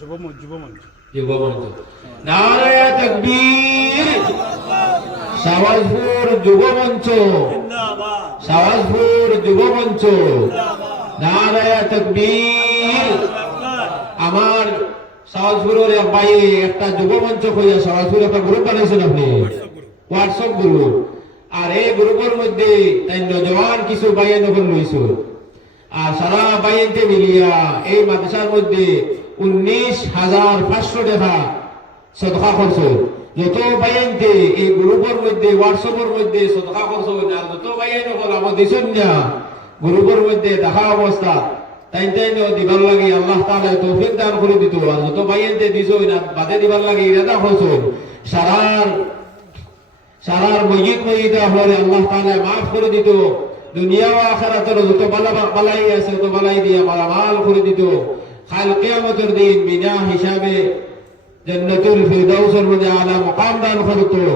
যুবমঞ্চ নারায়ে তাকবীর সাওয়াজপুর যুবমঞ্চ সাওয়াজপুর যুবমঞ্চ নারায়ে তাকবীর আমার সাওয়াজপুরের এক ভাই একটা যুবমঞ্চ কইয়া সাওয়াজপুর একটা গ্রুপ বানাইছেন আপনি হোয়াটসঅ্যাপ গ্রুপ আর এই গ্রুপের মধ্যে তাই নজওয়ান কিছু বাইন নকল লইছো আর সারা বাইনতে মিলিয়া এই মাদ্রাসার মধ্যে 19,500 টাকা সদকা করছো যত বাইনতে এই গ্রুপের মধ্যে হোয়াটসঅ্যাপের মধ্যে সদকা করছো আর যত বাইন নকল আমার দিছেন না গ্রুপের মধ্যে দেখা অবস্থা তাই দিবার লাগে আল্লাহ তাআলা তৌফিক দান করে দিত আর যত বাইনতে দিছো না বাদে দিবার লাগে ইরাদা করছো সারার মসজিদ হলে আল্লাহ তাআলা মাফ করে দিত দুনিয়া ও আখিরাতের যত বালাই আছে তত বালাই দিয়ে মালামাল করে দিত কাল কিয়ামতের দিন বিনা হিসাবে জান্নাতুল ফিরদাউসের মধ্যে আলা মুকাম দান করত